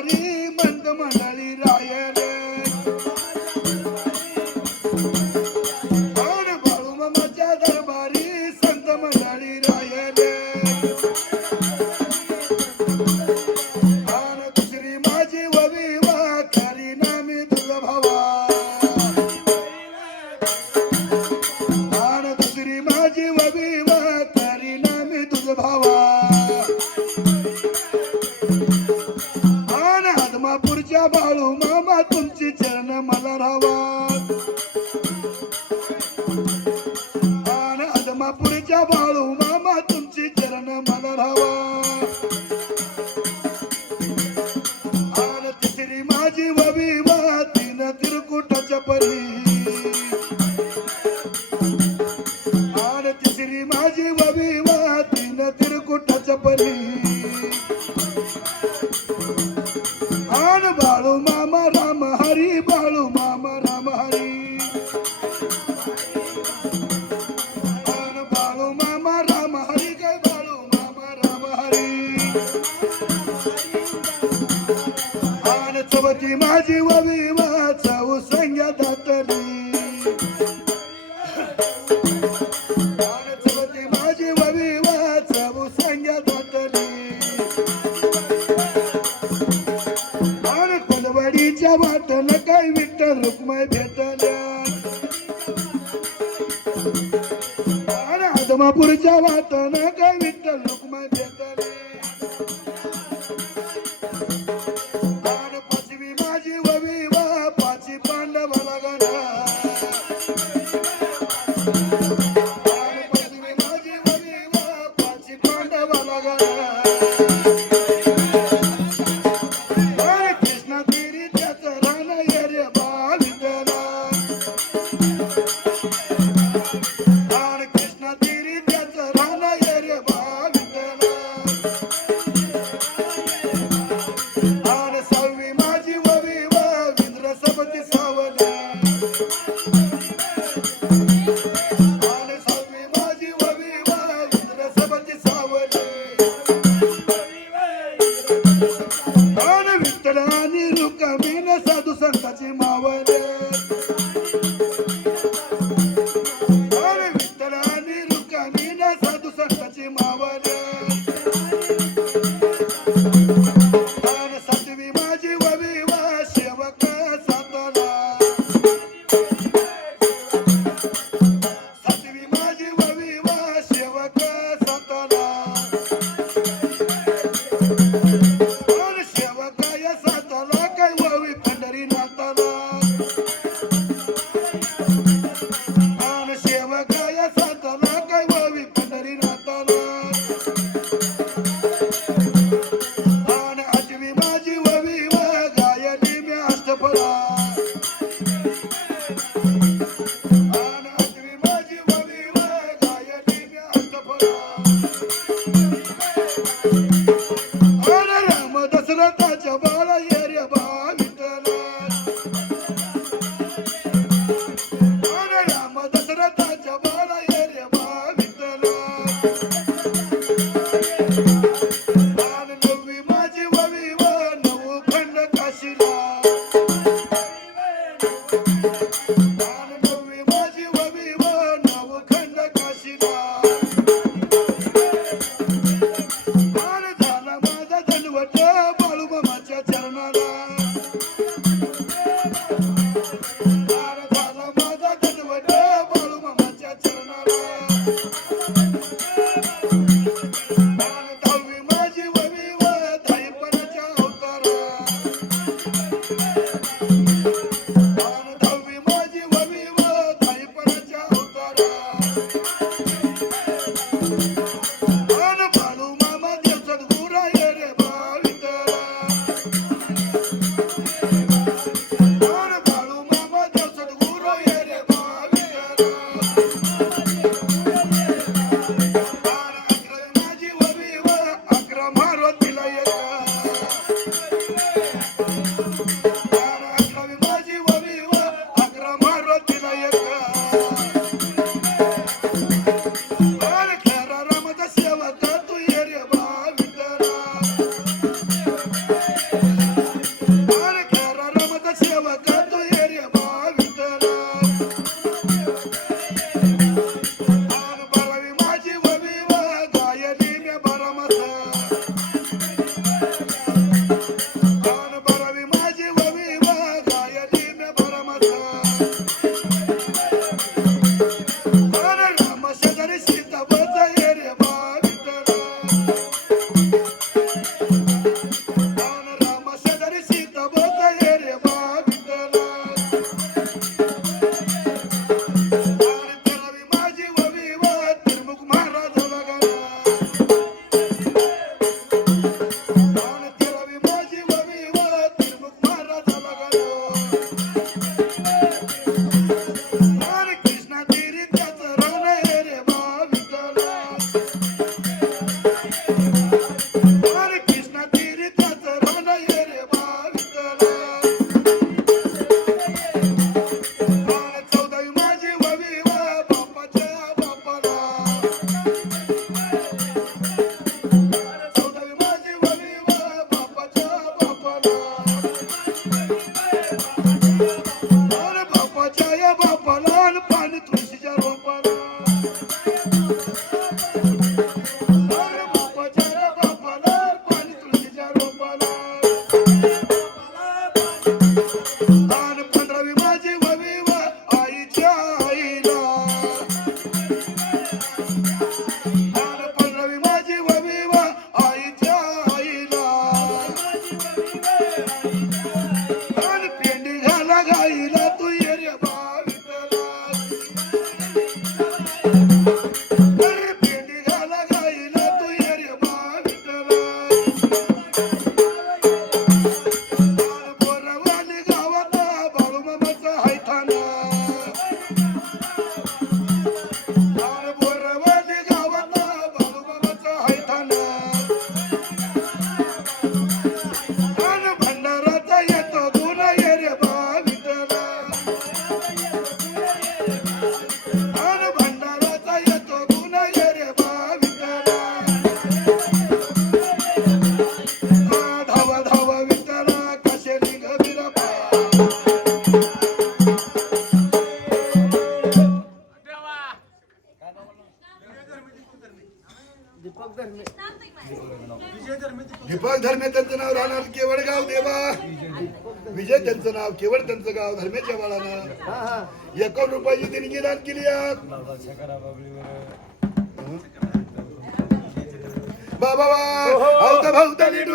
हरी बंद मंडळी राय रे विवा तीन तिरकुटाच्या मामा राम हरी बाळू मामा राम हरी. आण मामा राम हरी काय बाळू मामा राम हरी. आण चवती माझी ववी फुलवाडीच्या वाटण काय विठ्ठल रुक्मय भेटल्या आदमापूरच्या वाटण काय विठ्ठल रुक्मय भेट Rama. धर्मे धर्मे त्यांचं नाव राहणार केवळ गाव देवा. विजय त्यांचं नाव केवळ त्यांचं गाव धर्मेच्या बाळानं. एकोण रुपयाची देणगी दान केली बाबा भाऊता भाऊता नीट